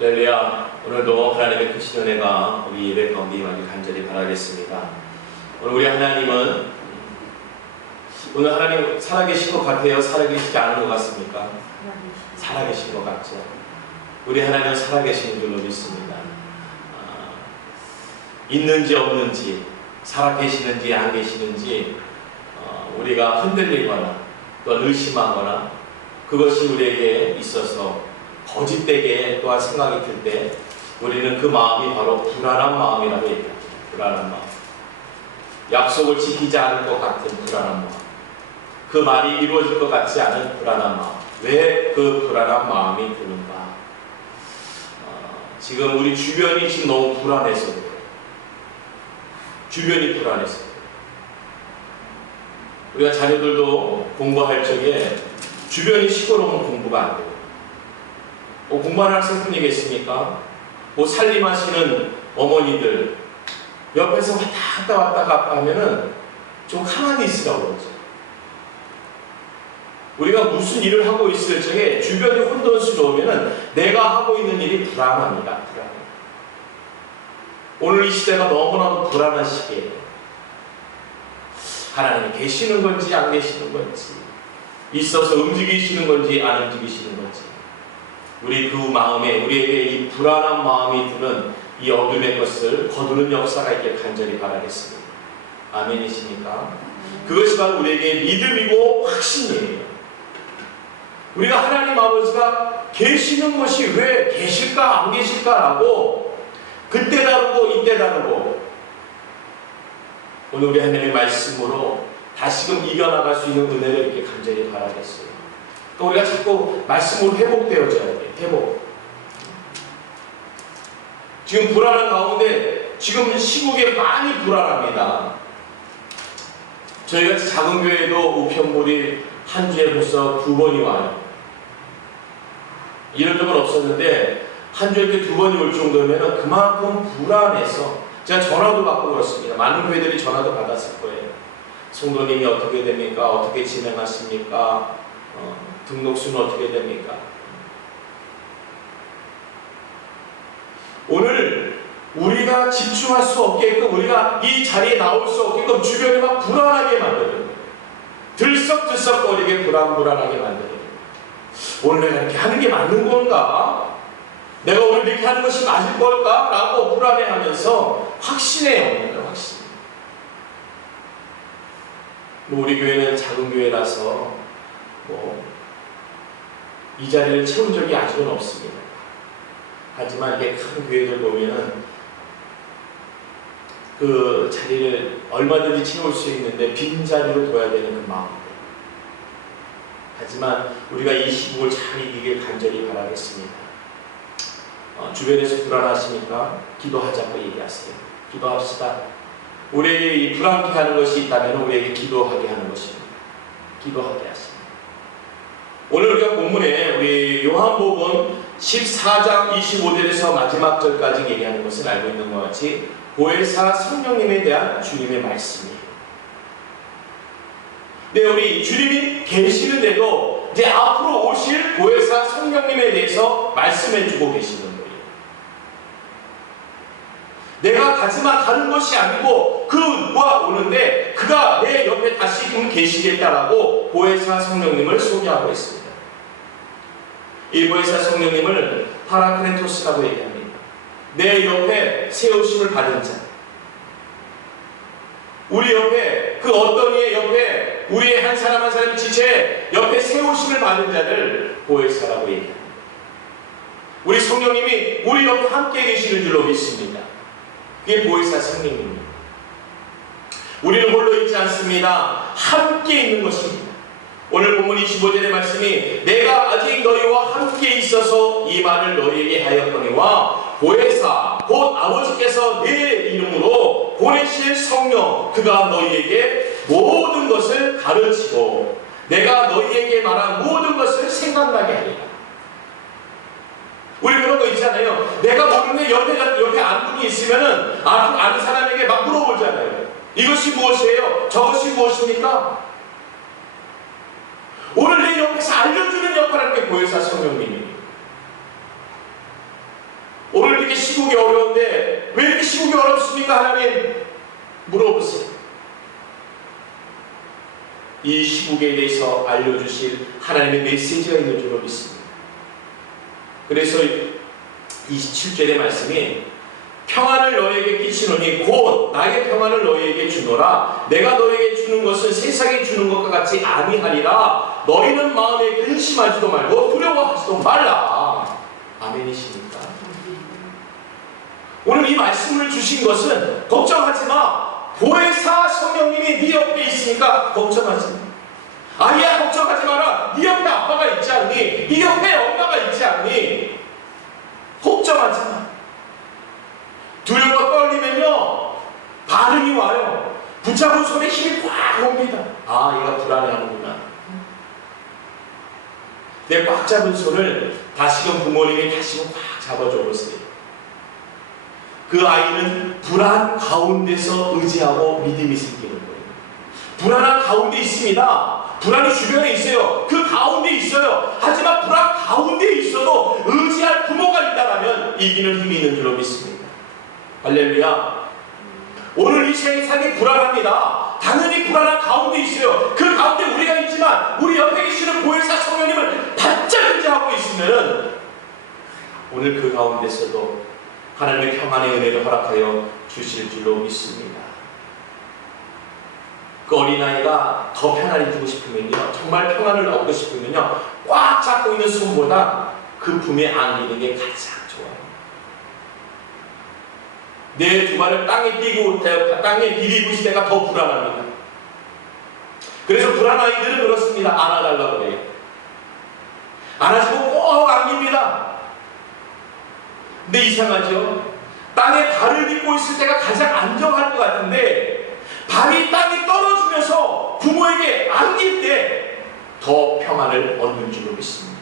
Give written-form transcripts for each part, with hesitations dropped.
할렐루야. 오늘도 하나님의 크신 은혜가 우리 예배 가운데 임하길 간절히 바라겠습니다. 오늘 우리 하나님은 오늘 하나님 살아계신 것 같아요? 살아계시지 않은 것 같습니까? 살아계신 것 같죠. 우리 하나님은 살아계시는 줄로 믿습니다. 있는지 없는지, 살아계시는지 안 계시는지 우리가 흔들리거나 또 의심하거나 그것이 우리에게 있어서 거짓되게 또한 생각이 들 때 우리는 그 마음이 바로 불안한 마음이라고 얘기합니다. 불안한 마음. 약속을 지키지 않을 것 같은 불안한 마음. 그 말이 이루어질 것 같지 않은 불안한 마음. 왜 그 불안한 마음이 드는가? 지금 우리 주변이 지금 너무 불안해서 그래요. 주변이 불안해서 그래요. 우리가 자녀들도 공부할 적에 주변이 시끄러우면 공부가 안 돼요. 공부하는 학생분이겠습니까? 살림하시는 어머니들 옆에서 왔다 갔다 하면은 좀 가만히 있으라고 그러죠. 우리가 무슨 일을 하고 있을 적에 주변이 혼돈스러우면은 내가 하고 있는 일이 불안합니다. 불안해. 오늘 이 시대가 너무나도 불안한 시기예요. 하나님이 계시는 건지 안 계시는 건지, 있어서 움직이시는 건지 안 움직이시는 건지, 우리 그 마음에 우리에게 이 불안한 마음이 드는 이 어둠의 것을 거두는 역사가 있길 간절히 바라겠습니다. 아멘이십니까? 그것이 바로 우리에게 믿음이고 확신이에요. 우리가 하나님 아버지가 계시는 것이 왜 계실까 안 계실까라고 그때 다르고 이때 다르고 오늘 우리 하나님의 말씀으로 다시금 이겨나갈 수 있는 은혜를 이렇게 간절히 바라겠어요. 또 우리가 자꾸 말씀으로 회복되어져야 돼요. 회복. 지금 불안한 가운데 지금 시국에 많이 불안합니다. 저희가 작은 교회도 우편물이 한 주에 벌써 2번이 와요. 이런 적은 없었는데 한 주에 2번이 올 정도면 그만큼 불안해서 제가 전화도 받고 그렇습니다. 많은 교회들이 전화도 받았을 거예요. 성도님이 어떻게 됩니까? 어떻게 진행하십니까? 등록수는 어떻게 됩니까? 오늘 우리가 집중할 수 없게끔 우리가 이 자리에 나올 수 없게끔 주변이 막 불안하게 만드는 거예요. 들썩들썩거리게 불안하게 만드는 거예요. 오늘 내가 이렇게 하는 게 맞는 건가? 내가 오늘 이렇게 하는 것이 맞을 걸까? 라고 불안해하면서 확신에 없는 거예요. 확신. 우리 교회는 작은 교회라서 이 자리를 채운 적이 아직은 없습니다. 하지만 이렇게 큰 교회들 보면은 그 자리를 얼마든지 채울 수 있는데 빈 자리로 둬야 되는 그 마음. 하지만 우리가 이 시국을 잘 이기길 간절히 바라겠습니다. 주변에서 불안하시니까 기도하자고 얘기하세요. 기도합시다. 우리에게 이 불안케 하는 것이 있다면 우리에게 기도하게 하는 것입니다. 기도하게 하십니다. 오늘 우리가 본문에 우리 요한복음 14장 25절에서 마지막 절까지 얘기하는 것을 알고 있는 것 같이 보혜사 성령님에 대한 주님의 말씀이에요. 네, 우리 주님이 계시는데도 이제 앞으로 오실 보혜사 성령님에 대해서 말씀해주고 계시는 거예요. 내가 가지만 가는 것이 아니고 그가 오는데 그가 내 옆에 다시금 계시겠다라고 보혜사 성령님을 소개하고 있습니다. 이 보혜사 성령님을 파라크레토스라고 얘기합니다. 내 옆에 세우심을 받은 자. 우리 옆에 그 어떤 이의 옆에 우리의 한 사람 한 사람 지체에 옆에 세우심을 받은 자를 보혜사라고 얘기합니다. 우리 성령님이 우리 옆에 함께 계시는 줄로 믿습니다. 그게 보혜사 성령님입니다. 우리는 홀로 있지 않습니다. 함께 있는 것입니다. 오늘 본문 25절의 말씀이 내가 아직 너희와 함께 있어서 이 말을 너희에게 하였거니와 보혜사 곧 아버지께서 내 이름으로 보내실 성령 그가 너희에게 모든 것을 가르치고 내가 너희에게 말한 모든 것을 생각나게 하리라. 우리 그런 거 있잖아요. 내가 모르는데 옆에 아는 분이 있으면은 아는 사람에게 막 물어보잖아요. 이것이 무엇이에요? 저것이 무엇입니까? 오늘 내 옆에서 알려주는 역할을 하는 게 보혜사 성령님입니다. 이렇게 시국이 어려운데 왜 이렇게 시국이 어렵습니까? 하나님 물어보세요. 이 시국에 대해서 알려주실 하나님의 메시지가 있는 줄로 믿습니다. 그래서 27절의 말씀이 평안을 너에게 끼치노니 곧 나의 평안을 너에게 주노라. 내가 너에게 주는 것은 세상에 주는 것과 같이 아니하리라. 너희는 마음에 근심하지도 말고 두려워하지도 말라. 아멘이십니까? 오늘 이 말씀을 주신 것은 걱정하지 마. 보혜사 성령님이 네 옆에 있으니까 걱정하지 마. 아이야 걱정하지 마라. 네 옆에 아빠가 있지 않니? 네 옆에 엄마가 있지 않니? 걱정하지 마. 두려워 떨리면요 반응이 와요. 붙잡은 손에 힘이 꽉 옵니다. 아 얘가 불안해하는구나. 내 꽉 잡은 손을 다시금 부모님이 다시금 꽉 잡아줘 보세요. 그 아이는 불안 가운데서 의지하고 믿음이 생기는 거예요. 불안한 가운데 있습니다. 불안이 주변에 있어요. 그 가운데 있어요. 하지만 불안 가운데 있어도 의지할 부모가 있다면 이기는 힘이 있는 줄로 믿습니다. 할렐루야. 오늘 이 세상이 불안합니다. 당연히 불안한 가운데 있어요. 그 가운데 우리가 있지만 우리 옆에 계시는 보혜사 성령님을 바짝 의지하고 있으면 오늘 그 가운데서도 하나님의 평안의 은혜를 허락하여 주실 줄로 믿습니다. 그 어린아이가 더 편안해지고 싶으면요, 정말 평안을 얻고 싶으면요, 꽉 잡고 있는 손보다 그 품에 안기는 게 가장 좋아요. 내 두 발을 땅에 디디고 있을 때가 더 불안합니다. 그래서 불안한 아이들은 그렇습니다. 안아달라고 해요. 안아주고 꼭 안깁니다. 근데 이상하죠? 땅에 발을 딛고 있을 때가 가장 안정할 것 같은데 발이 땅에 떨어지면서 부모에게 안길 때 더 평안을 얻는 줄로 믿습니다.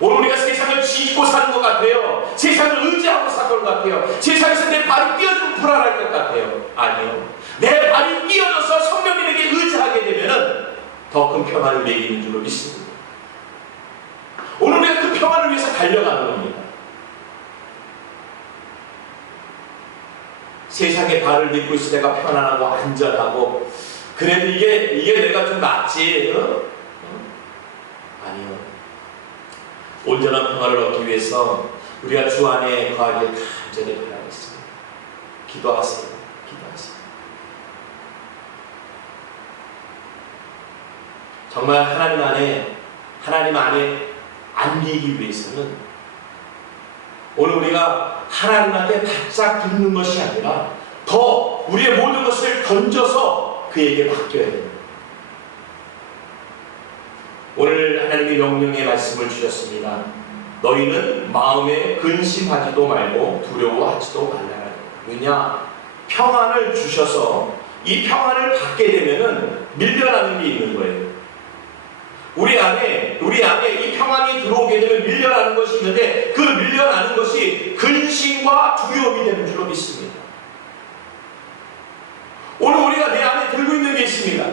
오늘 우리가 세상을 짓고 사는 것 같아요. 세상을 의지하고 사는 것 같아요. 세상에서 내 발이 뛰어들면 불안할 것 같아요. 아니요. 내 발이 뛰어져서 성령님에게 의지하게 되면 더 큰 평안을 매기는 줄로 믿습니다. 오늘 우리가 그 평안을 위해서 달려가는 겁니다. 세상에 발을 딛고 있을 때가 편안하고 안전하고 그래도 이게 내가 좀 낫지. 아니요. 온전한 평안을 얻기 위해서 우리가 주 안에 거하기를 간절히 바라겠습니다. 기도하세요. 기도하세요. 정말 하나님 안에 안기기 위해서는 오늘 우리가 하나님한테 바짝 붙는 것이 아니라 더 우리의 모든 것을 던져서 그에게 맡겨야 됩니다. 오늘 하나님의 명령의 말씀을 주셨습니다. 너희는 마음에 근심하지도 말고 두려워하지도 말라. 왜냐? 평안을 주셔서 이 평안을 받게 되면은 밀려나는 게 있는 거예요. 우리 안에 이 평안이 들어오게 되면 밀려나는 것이 있는데 그 밀려나는 것이 근심과 두려움이 되는 줄로 믿습니다. 오늘 우리가 내 안에 들고 있는 게 있습니다.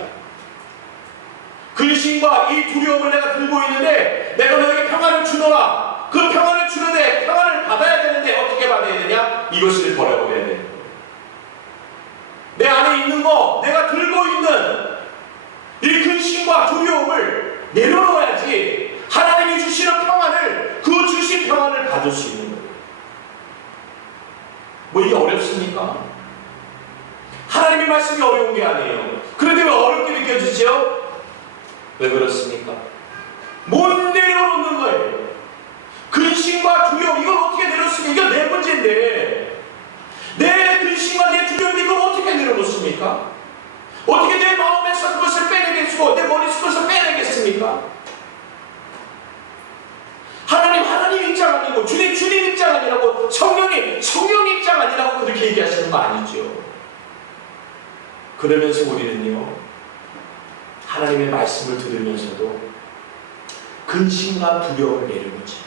근심과 이 두려움을 내가 들고 있는데 내가 너에게 평안을 주노라. 그 평안을 주는데 평안을 받아야 되는데 어떻게 받아야 되냐? 이것을 버려버려야 되는 거예요. 내 안에 있는 거, 내가 들고 있는 이 근심과 두려움을 내려놓아야지 하나님이 주시는 평안을, 그 주신 평안을 받을 수 있는 거예요. 뭐 이게 어렵습니까? 하나님의 말씀이 어려운 게 아니에요. 그런데 왜 어렵게 느껴지죠? 왜 그렇습니까? 못 내려놓는 거예요. 근심과 두려움, 이걸 어떻게 내려놓습니까? 이게 내 문제인데 내 근심과 내 두려움 이걸 어떻게 내려놓습니까? 어떻게 내 마음에서 그것을 빼내겠고 내 머릿속에서 빼내겠습니까? 하나님 입장 아니고 주님 입장 아니라고 성령 입장 아니라고 그렇게 얘기하시는 거 아니죠. 그러면서 우리는요 하나님의 말씀을 들으면서도 근심과 두려움을 내려놓지.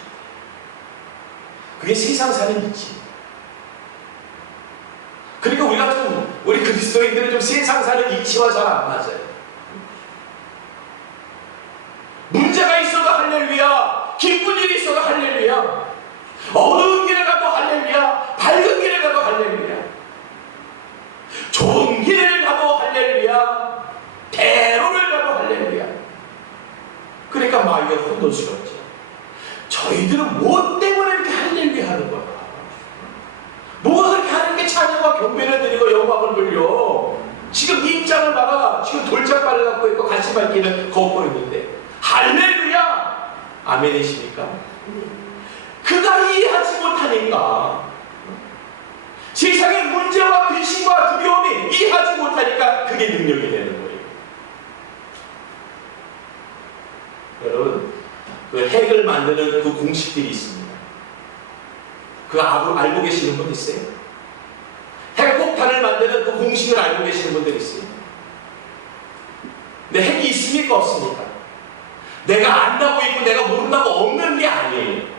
그게 세상 사는 이치예요. 그러니까 우리 그리스도인들은 좀 세상 사는 이치와 잘 안 맞아요. 문제가 있어도 할렐루야, 기쁜 일이 있어도 할렐루야, 어두운 길을 가도 할렐루야. 혼돈스럽죠. 저희들은 뭐 때문에 이렇게 할렐루야 하는 거야? 뭐가 그렇게 하나님께 찬양과 경배를 드리고 영광을 돌려? 지금 이 입장을 봐라. 지금 돌짝발을 갖고 있고 가시밭길을 걷고 있는데 할렐루야! 아멘이십니까? 그가 이해하지 못하니까, 세상의 문제와 근심과 두려움이 이해하지 못하니까 그게 능력이 되는 거예요. 여러분, 그 핵을 만드는 그 공식들이 있습니다. 그거 알고 계시는 분 있어요? 핵폭탄을 만드는 그 공식을 알고 계시는 분들 있어요? 근데 핵이 있습니까? 없습니까? 내가 안다고 있고 내가 모른다고 없는 게 아니에요.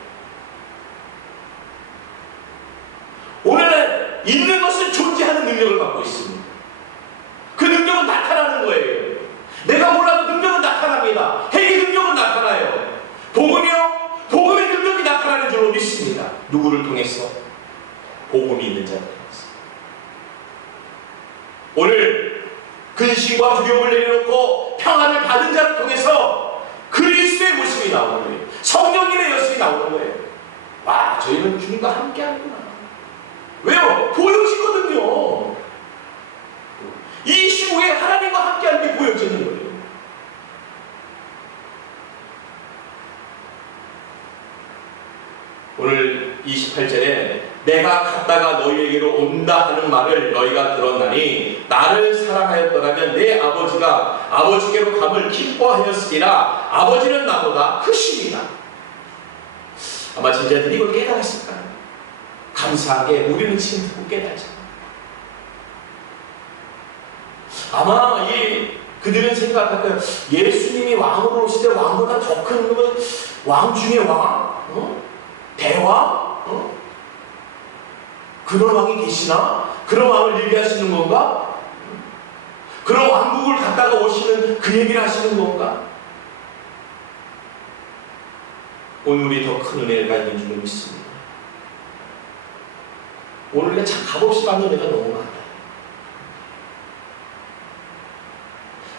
오늘은 있는 것은 존재하는 능력을 갖고 있습니다. 그 능력은 나타나는 거예요. 내가 몰라도 능력은 나타납니다. 핵의 능력은 나타나요. 복음이요? 복음의 능력이 나타나는 줄로 믿습니다. 누구를 통해서? 복음이 있는 자를 통해서. 오늘 근심과 두려움을 내려놓고 평안을 받은 자를 통해서 그리스도의 모습이 나오는 거예요. 성령님의 여신이 나오는 거예요. 와, 저희는 주님과 함께 하는구나. 왜요? 보여지거든요. 이 시국에 하나님과 함께하는 게 보여지는 거예요. 오늘 28절에 내가 갔다가 너희에게로 온다 하는 말을 너희가 들었나니 나를 사랑하였더라면 내 아버지가 아버지께로 감을 기뻐하였으리라. 아버지는 나보다 크시니라. 아마 제자들이 이걸 깨달았을까요? 감사하게 우리는 지금 듣고 깨달잖아요. 아마 그들은 생각할 거예요. 예수님이 왕으로 오실 때 왕보다 더 큰 놈은 왕 중에 왕? 대왕? 그런 왕이 계시나? 그런 왕을 얘기하시는 건가? 그런 왕국을 갖다가 오시는 그 얘기를 하시는 건가? 오늘 우리 더 큰 은혜가 있는 줄 믿습니다. 오늘 우리가 참 값없이 받는 은혜가 너무 많다.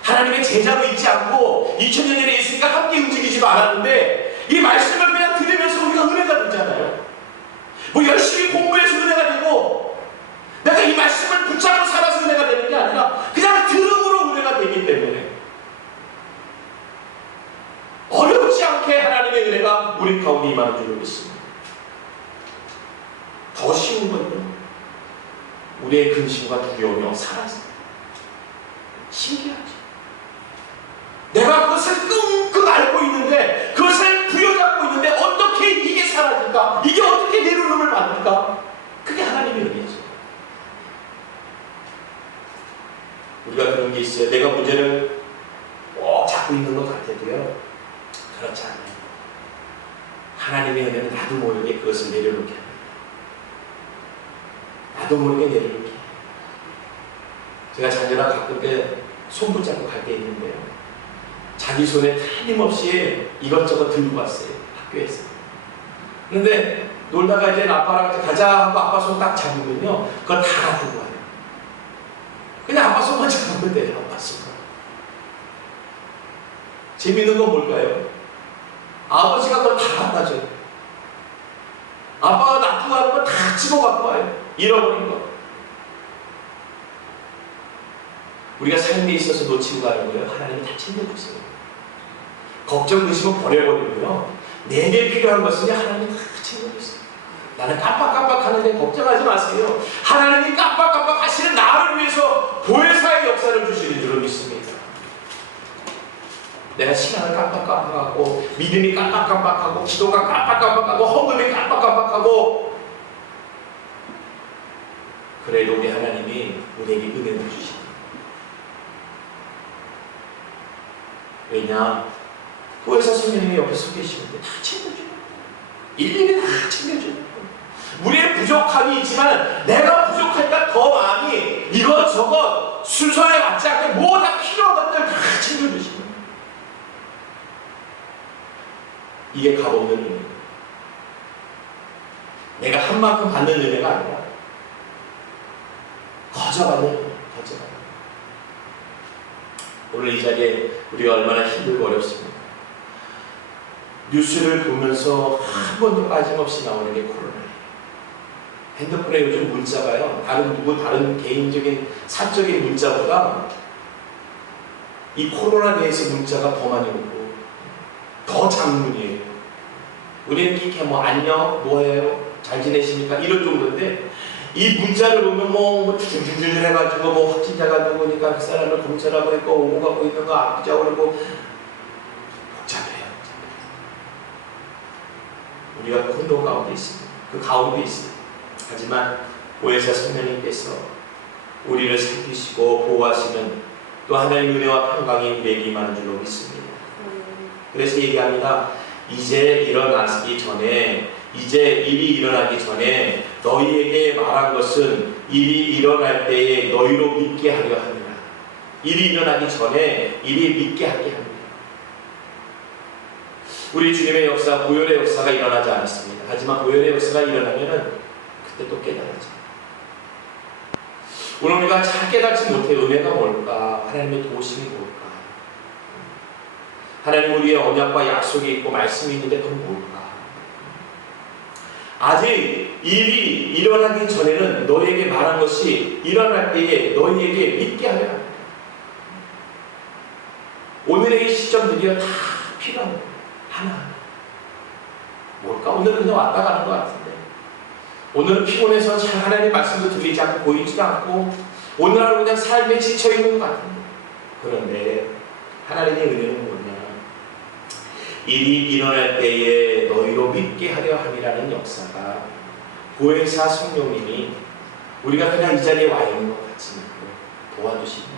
하나님의 제자로 있지 않고 2000년 전에 예수님과 함께 움직이지도 않았는데 이 말씀을 그냥 들으면서 우리가 은혜가 되잖아요. 뭐 열심히 공부해서 은혜가 되고 내가 이 말씀을 붙잡고 살아서 은혜가 되는 게 아니라 그냥 들음으로 은혜가 되기 때문에 어렵지 않게 하나님의 은혜가 우리 가운데 임하는 줄로 믿습니다. 더 쉬운 건요, 우리의 근심과 두려움이 사라져요. 신기하죠. 내가 그것을 끙끙 앓고 있는데, 그것을 부여잡고 있는데 어떻게 이게 사라질까? 이게 어떻게 내 눈을 받을까? 그게 하나님의 은혜죠. 우리가 그런 게 있어요. 내가 문제를 꼭 잡고 있는 것 같아도요, 그렇지 않아요. 하나님의 은혜는 나도 모르게 그것을 내려놓게 합니다. 나도 모르게 내려놓게. 제가 자녀랑 가끔 손 붙잡고 갈 때 있는데요, 자기 손에 틀림없이 이것저것 들고 갔어요. 학교에서. 그런데 놀다가 이제 아빠랑 가자 하고 아빠 손 딱 잡으면요, 그걸 다 갖고 와요. 그냥 아빠 손만 잡으면 돼요. 아빠 손만. 재밌는 건 뭘까요? 아버지가 그걸 다 갖다 줘요. 아빠가 놔두고 하는 걸 다 집어 갖고 와요. 잃어버린 거. 우리가 삶에 있어서 놓치고 가는 거예요. 하나님이 다 챙겨주세요. 걱정, 근심은 버려버리고요, 내게 필요한 것은 하나님이 다 챙겨주세요. 나는 깜빡깜빡 하는데 걱정하지 마세요. 하나님이 깜빡깜빡 하시는 나를 위해서 보혜사의 역사를 주시는 줄로 믿습니다. 내가 신앙을 깜빡깜빡하고 믿음이 깜빡깜빡하고 기도가 깜빡깜빡하고 헌금이 깜빡깜빡하고, 그래도 우리 하나님이 우리에게 은혜를 주십니다. 왜냐? 보혜사 성령님이 옆에 서 계시는데 다 챙겨줘요. 일일이 다 챙겨줘요. 우리의 부족함이 있지만 내가 부족하니까 더 많이 이것저것 순서에 맞지 않게 뭐 다 필요한 것들 다 챙겨주시는, 이게 값없는 은혜예요. 내가 한 만큼 받는 은혜가 아니라 거저받는 은혜, 거저받는. 오늘 이 자리에 우리가 얼마나 힘들고 어렵습니까? 뉴스를 보면서 한 번도 빠짐없이 나오는 게 코로나예요. 핸드폰에 요즘 문자가요, 다른 개인적인 사적인 문자보다 이 코로나 대해서 문자가 더 많이 오고 더 장문이에요. 우리는 이렇게 뭐 안녕, 뭐해요, 잘 지내십니까, 이런 정도인데 이 문자를 보면 뭐 주줄주줄 해가지고 뭐 확진자가 누구니까 그 사람을 검사하고 있고 오고 가고 있는 거 압구자고 뭐 복잡해요. 우리가 그 혼돈 가운데 있습니다. 그 가운데 있습니다. 하지만 보혜사 성령님께서 우리를 살피시고 보호하시는 또 하나님의 은혜와 평강이 우리에게 임하는 줄로 믿습니다. 그래서 얘기합니다. 이제 일어나기 전에, 이제 일이 일어나기 전에 너희에게 말한 것은 일이 일어날 때에 너희로 믿게 하려 합니다. 일이 일어나기 전에 일이 믿게 하게 합니다. 우리 주님의 역사, 보혈의 역사가 일어나지 않았습니다. 하지만 보혈의 역사가 일어나면은 그때 또 깨달아져요. 오늘 우리가 잘 깨닫지 못해 은혜가 뭘까? 하나님의 도우심이 뭘까? 하나님 우리의 언약과 약속이 있고 말씀이 있는데 그건 뭘까? 아직 일이 일어나기 전에는 너희에게 말한 것이 일어날 때에 너희에게 믿게 하려 합니다. 오늘의 시점들이요 다 필요한 거예요. 하나. 뭘까? 오늘은 그냥 왔다 가는 것 같은데. 오늘은 피곤해서 잘 하나님 말씀도 들리지 않고 보이지도 않고 오늘 하루 그냥 삶에 지쳐있는 것 같은데. 그런데 하나님의 은혜는 뭐냐? 일이 일어날 때에 너희로 믿게 하려 함이라는 역사가 보혜사 성령님이 우리가 그냥 이 자리에 와 있는 것 같지 않고 도와주시는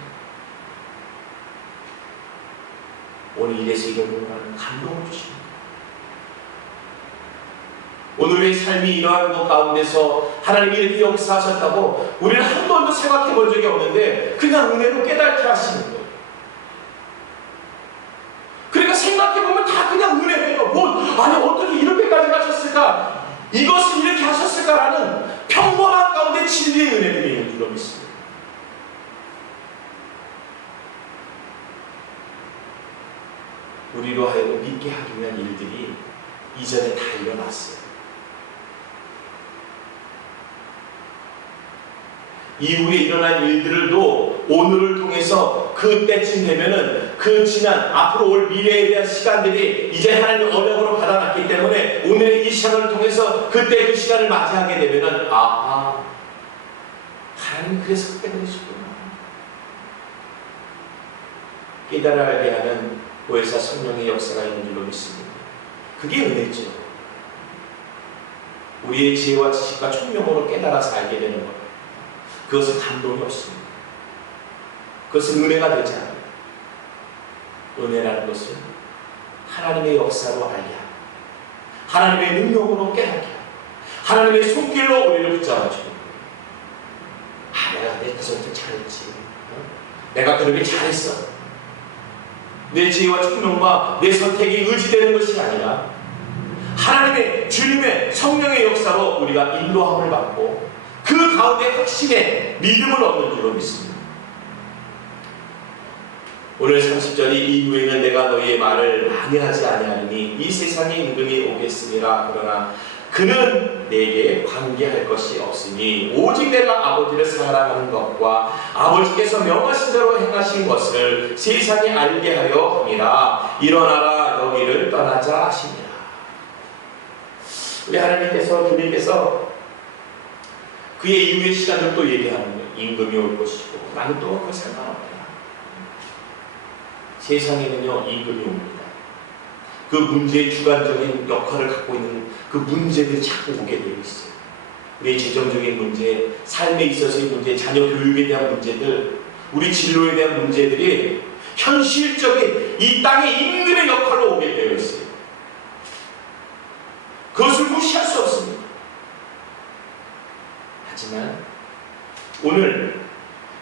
오늘 일에서 이루는 감동을 주십니다. 오늘의 삶이 이러한 것 가운데서 하나님이 이렇게 역사하셨다고 우리는 한 번도 생각해 본 적이 없는데 그냥 은혜로 깨닫게 하시는 거예요. 그러니까 생각해보면 다 그냥 은혜예요. 아니 어떻게 이렇게까지 하셨을까? 이것을 이렇게 하셨을까라는 평범한 가운데 진리의 은혜들이 있는 줄로 믿습니다. 우리로 하여금 믿게 하기 위한 일들이 이전에 다 일어났어요. 이후에 일어난 일들도 오늘을 통해서 그때쯤 되면은 그 지난 앞으로 올 미래에 대한 시간들이 이제 하나님의 언약으로 받아놨기 때문에 오늘의 이 시간을 통해서 그때 그 시간을 맞이하게 되면은 하나님 그래서 그때 그러시구나 깨달아야 하는 보혜사 성령의 역사가 있는 줄로 믿습니다. 그게 은혜죠. 우리의 지혜와 지식과 총명으로 깨달아서 알게 되는 것. 그것은 감동이 없습니다. 그것은 은혜가 되지 않아요. 은혜라는 것은 하나님의 역사로 알게 하고 하나님의 능력으로 깨닫게 하고 하나님의 손길로 우리를 붙잡아주고 내가 내 선택 잘했지. 내가 그러길 잘했어. 내 지혜와 총명과 내 선택이 의지되는 것이 아니라 하나님의 주님의 성령의 역사로 우리가 인도함을 받고 그 가운데 확신의 믿음을 얻는 줄로 믿습니다. 오늘 30절이 이후에는 내가 너희의 말을 만회하지 아니하리니 이 세상에 임금이 오겠으니라. 그러나 그는 내게 관계할 것이 없으니 오직 내가 아버지를 사랑하는 것과 아버지께서 명하신 대로 행하신 것을 세상에 알게 하려 함이라. 일어나라 너희를 떠나자 하시니라. 우리 하나님께서 주님께서 그의 이후의 시간을 또 얘기하는 거예요. 임금이 올 것이고 나는 또 그거 상관없다. 세상에는요 임금이 옵니다. 그 문제의 주관적인 역할을 갖고 있는 그 문제들이 자꾸 오게 되어 있어요. 우리의 재정적인 문제, 삶에 있어서의 문제, 자녀 교육에 대한 문제들, 우리 진로에 대한 문제들이 현실적인 이 땅의 임금의 역할로 오게 되어 있어요. 그것을 무시할 수 없습니다. 하지만 오늘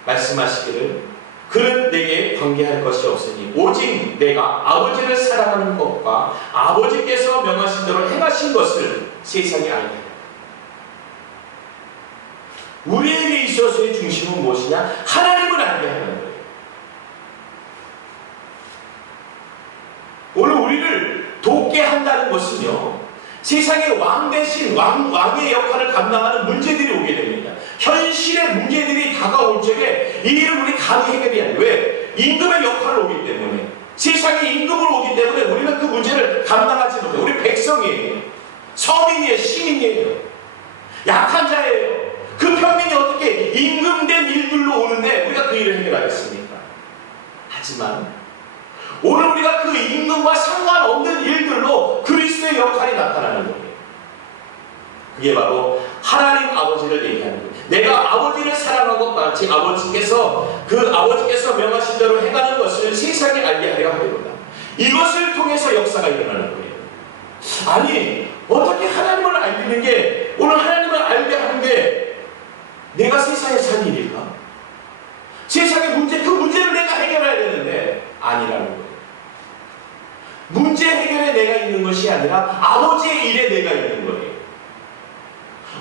말씀하시기를 그는 내게 관계할 것이 없으니 오직 내가 아버지를 사랑하는 것과 아버지께서 명하신 대로 행하신 것을 세상에 알게 하라. 우리에게 있어서의 중심은 무엇이냐? 하나님을 알게 하는 거예요. 오늘 우리를 돕게 한다는 세상의 왕 대신 왕의 역할을 감당하는 문제들이 오게 됩니다. 현실의 문제들이 다가올 적에 이 일을 우리 감히 해결이 안 돼. 왜? 임금의 역할을 오기 때문에. 세상에 임금으로 오기 때문에 우리는 그 문제를 감당하지 못해요. 우리 백성이에요. 서민이에요. 시민이에요. 약한 자예요. 그 평민이 어떻게 임금된 일들로 오는데 우리가 그 일을 해결하겠습니까? 하지만 오늘 우리가 그 임금과 상관없는 일들로 그리스도의 역할이 나타나는 거예요. 그게 바로 하나님 아버지를 얘기하는 거예요. 내가 아버지를 사랑하고 마치 아버지께서 명하신 대로 행하는 것을 세상에 알게 하려 하려다. 이것을 통해서 역사가 일어나는 거예요. 아니, 어떻게 하나님을 알리는 게, 오늘 하나님을 알게 하는 게 내가 세상에 산 일일까? 세상의 문제, 그 문제를 내가 해결해야 되는데 아니라는 거예요. 문제 해결에 내가 있는 것이 아니라 아버지의 일에 내가 있는 거예요.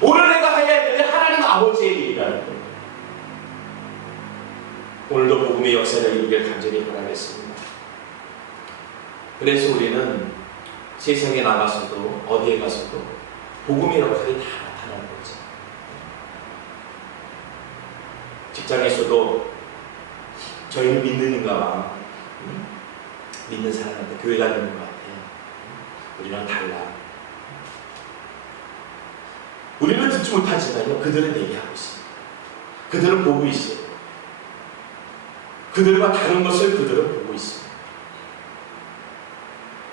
오늘 내가 해야 할 일은 하나님 아버지의 일이라는 거예요. 오늘도 복음의 역사를 이루길 간절히 바라겠습니다. 그래서 우리는 세상에 나가서도 어디에 가서도 복음의 역할이 다 나타나는 거죠. 직장에서도 저희는 믿는가 봐. 믿는 사람한테 교회 다니는 것 같아요. 우리랑 달라. 우리는 듣지 못하지만요, 그들은 얘기하고 있습니다. 그들은 보고 있어요. 그들과 다른 것을 그들은 보고 있습니다.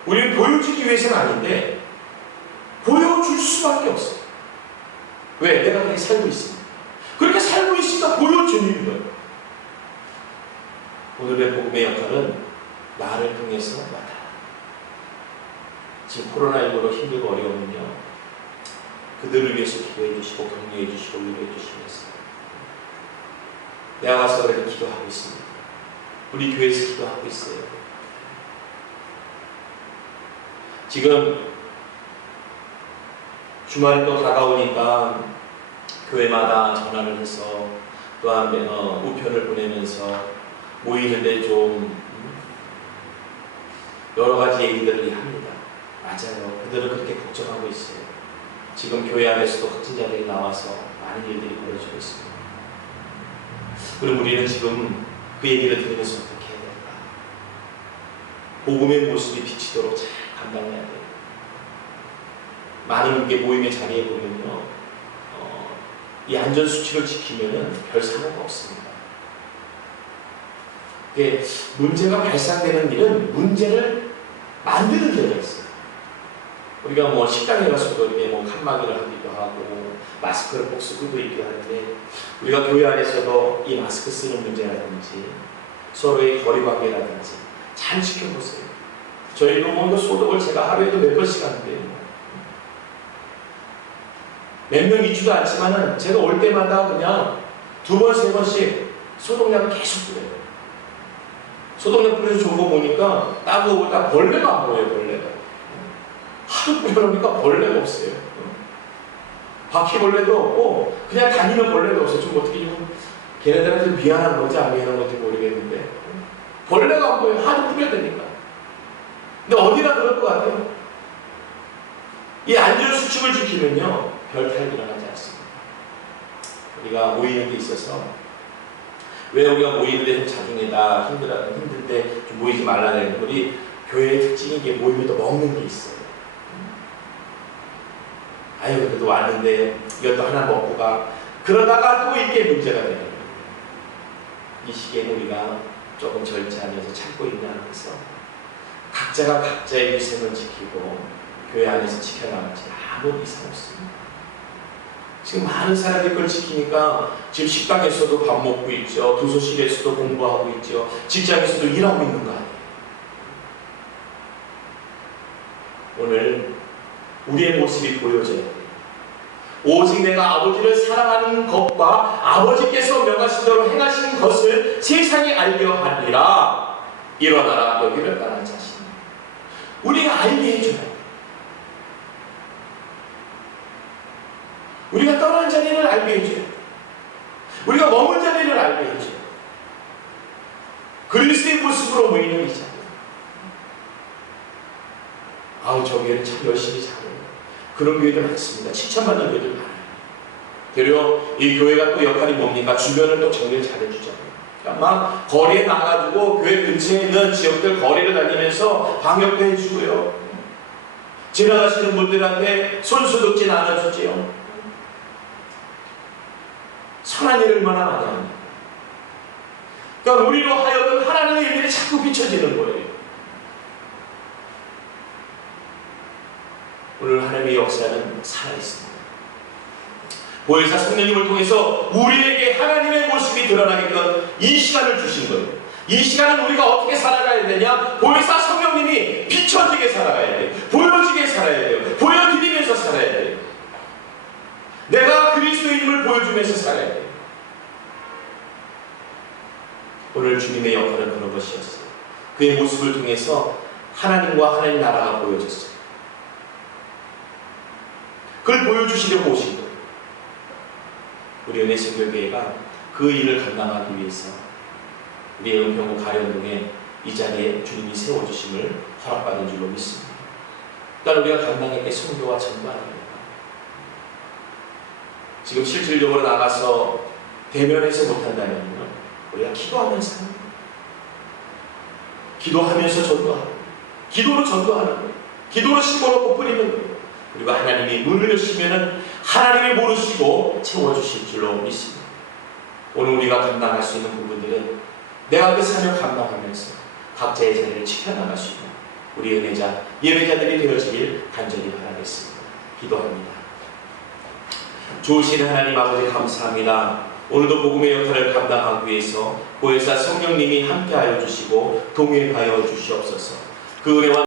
우리는 보여주기 위해서는 아닌데 보여줄 수밖에 없어요. 왜? 내가 그렇게 살고 있습니다. 그렇게 살고 있으니까 보여주는 거예요. 오늘의 복음의 역할은 나를 통해서 나타나. 지금 코로나19로 힘들고 어려우면요, 그들을 위해서 기도해 주시고 격려해 주시고 위로해 주시면서 내가 가서 그렇게 기도하고 있습니다. 우리 교회에서 기도하고 있어요. 지금 주말이 또 다가오니까 교회마다 전화를 해서 또한 우편을 보내면서 모이는데 좀 여러 가지 얘기들을 합니다. 맞아요. 그들은 그렇게 걱정하고 있어요. 지금 교회 안에서도 확진자들이 나와서 많은 일들이 벌어지고 있습니다. 그럼 우리는 지금 그 얘기를 들으면서 어떻게 해야 될까? 복음의 모습이 비치도록 잘 감당해야 돼요. 많은 게 모임의 자리에 보면요, 이 안전수칙을 지키면은 별 상관가 없습니다. 문제가 발생되는 일은 문제를 만드는 데가 있어요. 우리가 뭐 식당에 가서도 이렇게 뭐 칸막이를 하기도 하고 마스크를 꼭 쓰고 있기도 하는데, 우리가 교회 안에서도 이 마스크 쓰는 문제라든지 서로의 거리관계라든지 잘 지켜보세요. 저희도 뭐 소독을 제가 하루에도 몇 번씩 하는데요. 몇 명 있지도 않지만은 제가 올 때마다 그냥 2번, 3번씩 소독약을 계속 뿌려요. 소독약 뿌려서 좋은 거 보니까 따고 보니까 벌레가 안 보여요. 벌레가 하도 뿌려놓으니까 벌레가 없어요. 바퀴벌레도 없고 그냥 다니는 벌레도 없어요. 좀 어떻게 좀 걔네들한테 미안한 건지 안 미안한 건지 모르겠는데 벌레가 안 보여요. 하도 뿌려대니까. 근데 어디나 그럴 것 같아요. 이 안전수칙을 지키면요, 별 탈이 일어나지 않습니다. 우리가 모이는 데 있어서 왜 우리가 모이는데 좀 자중해다, 힘든데 좀 모이지 말라는, 우리 교회의 특징인 게 모이면 또 먹는 게 있어요. 아유, 그래도 왔는데 이것도 하나 먹고 가. 그러다가 또 이게 문제가 되는 거예요. 이 시기에는 우리가 조금 절제하면서 참고 있냐 하면서 각자가 각자의 위생을 지키고 교회 안에서 지켜나가지 아무 이상 없습니다. 지금 많은 사람들이 그걸 지키니까 지금 식당에서도 밥 먹고 있죠. 도서실에서도 공부하고 있죠. 직장에서도 일하고 있는 거 아니에요. 오늘 우리의 모습이 보여져야 돼요. 오직 내가 아버지를 사랑하는 것과 아버지께서 명하신 대로 행하시는 것을 세상에 알려 하리라. 일어나라 너희를 떠난 자신. 우리가 알게 해줘야 돼요. 우리가 떠난 자리를 알게 해줘요. 우리가 머물 자리를 알게 해줘요. 그리스도의 모습으로 모이는 이 자리. 아우, 저 교회는 참 열심히 잘해요. 그런 교회들 많습니다. 칭찬받는 교회들 많아요. 되려 이 교회가 또 역할이 뭡니까? 주변을 또 정리를 잘해주죠. 막 거리에 나가지고 교회 근처에 있는 지역들 거리를 다니면서 방역도 해주고요. 지나가시는 분들한테 손소독제 나눠주지요. 선한 일을 얼마나 많이 합니까? 그러니까 우리로 하여금 하나님의 일들이 자꾸 비춰지는 거예요. 오늘 하나님의 역사는 살아있습니다. 보혜사 성령님을 통해서 우리에게 하나님의 모습이 드러나게끔 이 시간을 주신 거예요. 이 시간은 우리가 어떻게 살아가야 되냐? 보혜사 성령님이 비춰지게 살아가야 돼요. 보여지게 살아야 돼요. 보여드리면서 살아야 돼요. 내가 그리스도인임을 보여주면서 살아야 돼요. 오늘 주님의 역할은 그런 것이었어요. 그의 모습을 통해서 하나님과 하나님 나라가 보여졌어요. 그걸 보여주시려고 오신 거예요. 우리 은혜선교회가 그 일을 감당하기 위해서 우리의 은평구 가련동에 이 자리에 주님이 세워주심을 허락받은 줄로 믿습니다. 그러니까 우리가 감당했게 선교와 전도하는 겁니다. 지금 실질적으로 나가서 대면해서 못한다면 우리가 기도하면서 하는 거예요. 기도하면서 전도하고 기도로 전도하는 거예요. 기도로 심어놓고 뿌리는 거예요. 그리고 하나님이 문을 여시면은 하나님이 모르시고 채워주실 줄로 믿습니다. 오늘 우리가 감당할 수 있는 부분들은 내가 그 사명 감당하면서 각자의 자리를 지켜나갈 수 있는 우리 은혜자, 예배자들이 되어지길 간절히 바라겠습니다. 기도합니다. 좋으신 하나님 아버지 감사합니다. 오늘도 복음의 역할을 감당하기 위해서 보혜사 성령님이 함께하여 주시고 동행하여 주시옵소서. 그 은혜와